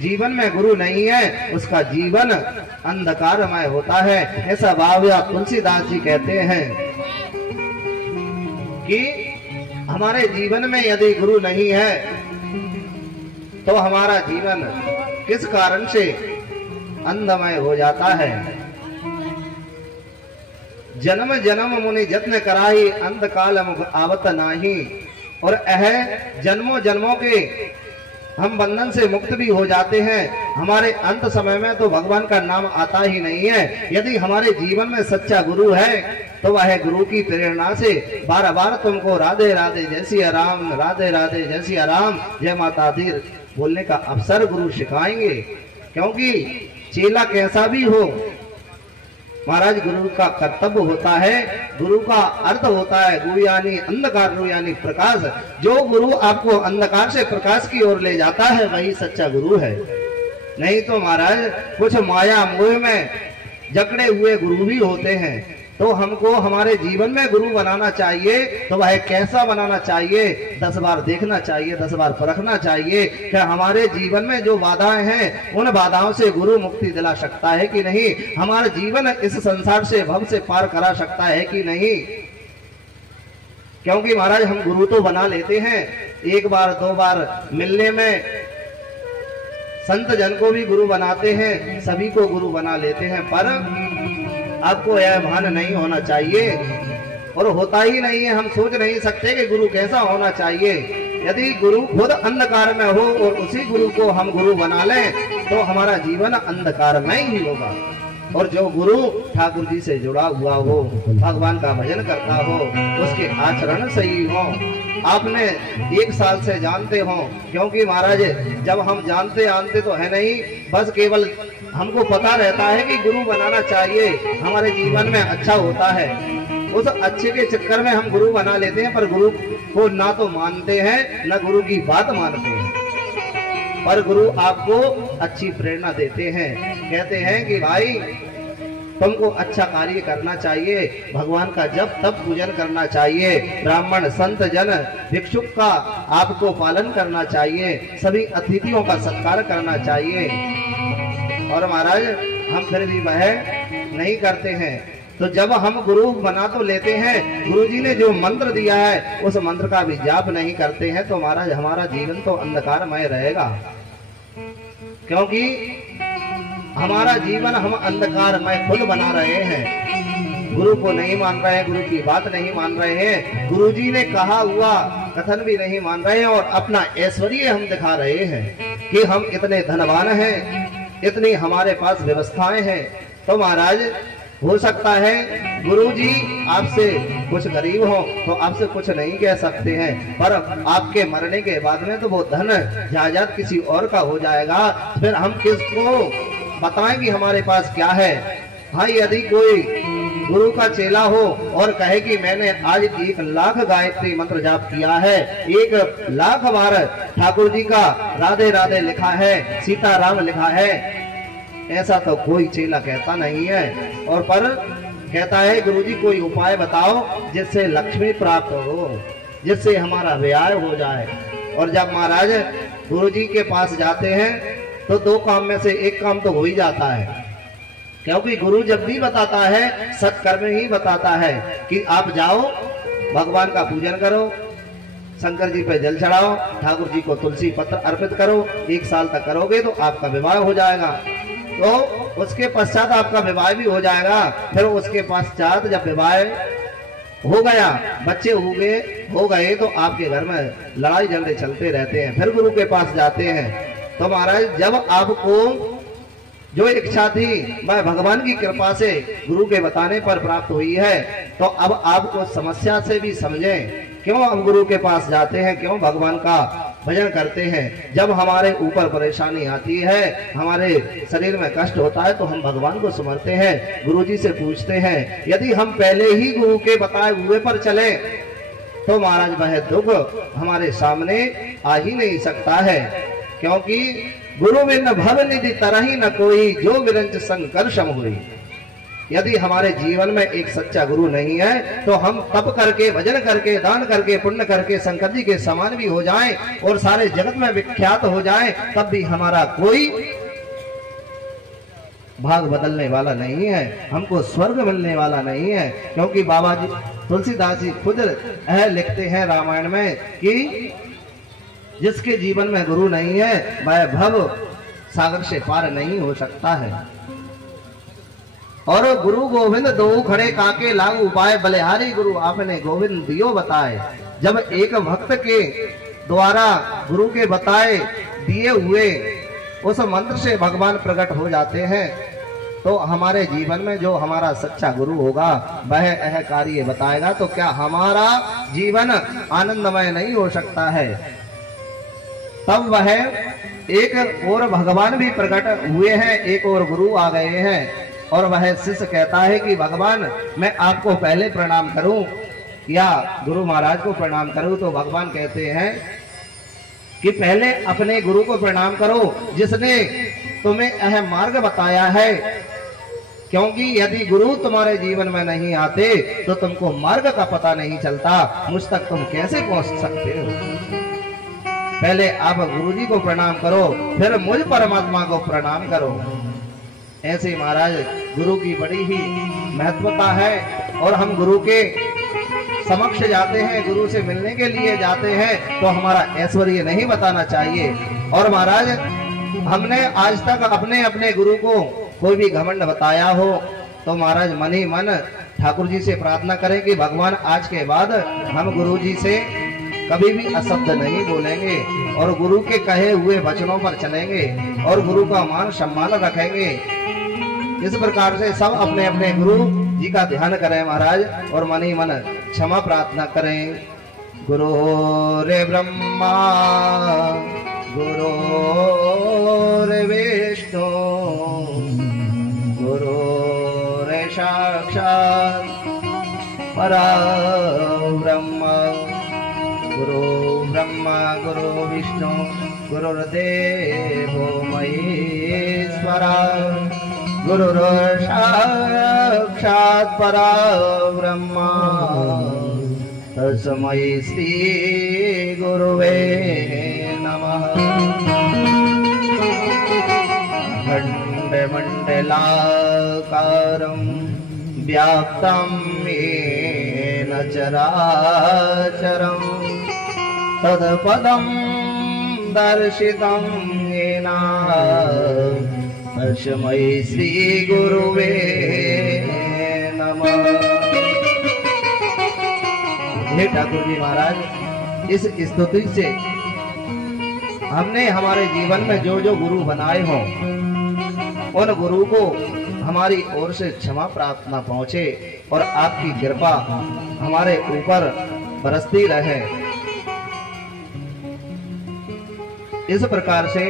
जीवन में गुरु नहीं है उसका जीवन अंधकारमय होता है। ऐसा बाबा तुलसीदास जी कहते हैं कि हमारे जीवन में यदि गुरु नहीं है तो हमारा जीवन किस कारण से अंधमय हो जाता है। जन्म जन्म मुनि जत्न कराई अंध काल आवत नाही। और जन्मों जन्मों के हम बंधन से मुक्त भी हो जाते हैं, हमारे अंत समय में तो भगवान का नाम आता ही नहीं है। यदि हमारे जीवन में सच्चा गुरु है तो वह गुरु की प्रेरणा से बार बार तुमको राधे राधे जय सिया राम, राधे राधे जय सिया राम, जय माता दी बोलने का अवसर गुरु सिखाएंगे। क्योंकि चेला कैसा भी हो महाराज, गुरु का कर्तव्य होता है, गुरु का अर्थ होता है गुरु यानी अंधकार, गुरु यानी प्रकाश। जो गुरु आपको अंधकार से प्रकाश की ओर ले जाता है वही सच्चा गुरु है। नहीं तो महाराज कुछ माया मोह में जकड़े हुए गुरु भी होते हैं। तो हमको हमारे जीवन में गुरु बनाना चाहिए तो वह कैसा बनाना चाहिए, 10 बार देखना चाहिए, 10 बार परखना चाहिए कि हमारे जीवन में जो बाधाएं हैं उन बाधाओं से गुरु मुक्ति दिला सकता है कि नहीं, हमारा जीवन इस संसार से भव से पार करा सकता है कि नहीं। क्योंकि महाराज हम गुरु तो बना लेते हैं, 1 बार 2 बार मिलने में संत जन को भी गुरु बनाते हैं, सभी को गुरु बना लेते हैं, पर आपको यह भान नहीं होना चाहिए और होता ही नहीं है। हम सोच नहीं सकते कि गुरु कैसा होना चाहिए। यदि गुरु खुद अंधकार में हो और उसी गुरु को हम गुरु बना लें तो हमारा जीवन अंधकार में ही होगा। और जो गुरु ठाकुर जी से जुड़ा हुआ हो, भगवान का भजन करता हो, उसके आचरण सही हो, आपने 1 साल से जानते हो। क्योंकि महाराज जब हम जानते तो है नहीं, बस केवल हमको पता रहता है कि गुरु बनाना चाहिए, हमारे जीवन में अच्छा होता है, उस अच्छे के चक्कर में हम गुरु बना लेते हैं, पर गुरु को ना तो मानते हैं ना गुरु की बात मानते हैं। पर गुरु आपको अच्छी प्रेरणा देते हैं, कहते हैं कि भाई तुमको अच्छा कार्य करना चाहिए, भगवान का जब तब पूजन करना चाहिए, ब्राह्मण संत जन भिक्षुक का आपको पालन करना चाहिए, सभी अतिथियों का सत्कार करना चाहिए। और महाराज हम फिर भी वह नहीं करते हैं। तो जब हम गुरु बना तो लेते हैं, गुरुजी ने जो मंत्र दिया है उस मंत्र का भी जाप नहीं करते हैं, तो महाराज हमारा जीवन तो अंधकारमय रहेगा। क्योंकि हमारा जीवन हम अंधकारमय खुद बना रहे हैं, गुरु को नहीं मान रहे हैं, गुरु की बात नहीं मान रहे हैं, गुरुजी ने कहा हुआ कथन भी नहीं मान रहे हैं और अपना ऐश्वर्य हम दिखा रहे हैं कि हम इतने धनवान हैं, इतनी हमारे पास व्यवस्थाएं हैं। तो महाराज हो सकता है गुरुजी आपसे कुछ गरीब हो तो आपसे कुछ नहीं कह सकते हैं, पर आपके मरने के बाद में तो वो धन जायदाद किसी और का हो जाएगा, फिर हम किसको बताएं कि हमारे पास क्या है। हाँ, यदि कोई गुरु का चेला हो और कहे कि मैंने आज 1 लाख गायत्री मंत्र जाप किया है, 1 लाख बार ठाकुर जी का राधे राधे लिखा है, सीताराम लिखा है, ऐसा तो कोई चेला कहता नहीं है। और पर कहता है गुरुजी कोई उपाय बताओ जिससे लक्ष्मी प्राप्त हो, जिससे हमारा व्यय हो जाए। और जब महाराज गुरुजी के पास जाते हैं तो 2 काम में से 1 काम तो हो ही जाता है। क्योंकि गुरु जब भी बताता है सत्कर्म ही बताता है कि आप जाओ भगवान का पूजन करो, शंकर जी पे जल चढ़ाओ, ठाकुर जी को तुलसी पत्र अर्पित करो, 1 साल तक करोगे तो आपका विवाह हो जाएगा। तो उसके पश्चात आपका विवाह भी हो जाएगा। फिर उसके पश्चात जब विवाह हो गया, बच्चे हो गए तो आपके घर में लड़ाई झगड़े चलते रहते हैं, फिर गुरु के पास जाते हैं। तो महाराज जब आपको जो इच्छा थी वह भगवान की कृपा से गुरु के बताने पर प्राप्त हुई है, तो अब आप उस समस्या से भी समझें क्यों हम गुरु के पास जाते हैं, क्यों भगवान का भजन करते हैं। जब हमारे ऊपर परेशानी आती है, हमारे शरीर में कष्ट होता है, तो हम भगवान को सुमरते हैं, गुरुजी से पूछते हैं। यदि हम पहले ही गुरु के बताए हुए पर चले तो महाराज वह दुख हमारे सामने आ ही नहीं सकता है। क्योंकि गुरु बिन भव निधि तरही न कोई, जो विरंच संकर्षम हुई। यदि हमारे जीवन में एक सच्चा गुरु नहीं है तो हम तप करके, भजन करके, दान करके, पुण्य करके शंकर जी के समान भी हो जाएं और सारे जगत में विख्यात हो जाएं, तब भी हमारा कोई भाग बदलने वाला नहीं है, हमको स्वर्ग मिलने वाला नहीं है। क्योंकि बाबा जी तुलसीदास जी खुद लिखते हैं रामायण में कि जिसके जीवन में गुरु नहीं है वह भव सागर से पार नहीं हो सकता है। और गुरु गोविंद दो खड़े काके लागू उपाय, बलिहारी गुरु आपने गोविंद दियो बताए। जब एक भक्त के द्वारा गुरु के बताए दिए हुए उस मंत्र से भगवान प्रकट हो जाते हैं, तो हमारे जीवन में जो हमारा सच्चा गुरु होगा वह यह कार्य बताएगा, तो क्या हमारा जीवन आनंदमय नहीं हो सकता है। तब वह एक और भगवान भी प्रकट हुए हैं, एक और गुरु आ गए हैं, और वह शिष्य कहता है कि भगवान मैं आपको पहले प्रणाम करूं या गुरु महाराज को प्रणाम करूं। तो भगवान कहते हैं कि पहले अपने गुरु को प्रणाम करो जिसने तुम्हें यह मार्ग बताया है, क्योंकि यदि गुरु तुम्हारे जीवन में नहीं आते तो तुमको मार्ग का पता नहीं चलता, मुझ तक तुम कैसे पहुंच सकते हो। पहले आप गुरु जी को प्रणाम करो, फिर मुझ परमात्मा को प्रणाम करो। ऐसे महाराज गुरु की बड़ी ही महत्वता है, और हम गुरु के समक्ष जाते हैं, गुरु से मिलने के लिए जाते हैं, तो हमारा ऐश्वर्य नहीं बताना चाहिए। और महाराज हमने आज तक अपने अपने गुरु को कोई भी घमंड बताया हो तो महाराज मन ही मन ठाकुर जी से प्रार्थना करें कि भगवान आज के बाद हम गुरु जी से कभी भी अशब्द नहीं बोलेंगे और गुरु के कहे हुए वचनों पर चलेंगे और गुरु का मान सम्मान रखेंगे। इस प्रकार से सब अपने अपने गुरु जी का ध्यान करें महाराज, और मन ही मन क्षमा प्रार्थना करें। गुरु रे ब्रह्मा गुरु रे विष्णु गुरु रे साक्षात् परब्रह्म, गुरु ब्रह्मा गुरु विष्णु गुरुर्देवो महेश्वरा, गुरुर् साक्षात् परब्रह्म, तस्मै श्री गुरुवे नमः। खण्डमण्डलाकारं व्याप्तं येन चराचरं, तत्पदं दर्शितं येन तस्मै श्री गुरुवे नमः। हे ठाकुर जी महाराज, इस स्तुति से हमने हमारे जीवन में जो जो गुरु बनाए हों उन गुरु को हमारी ओर से क्षमा प्रार्थना पहुंचे और आपकी कृपा हमारे ऊपर बरसती रहे। इस प्रकार से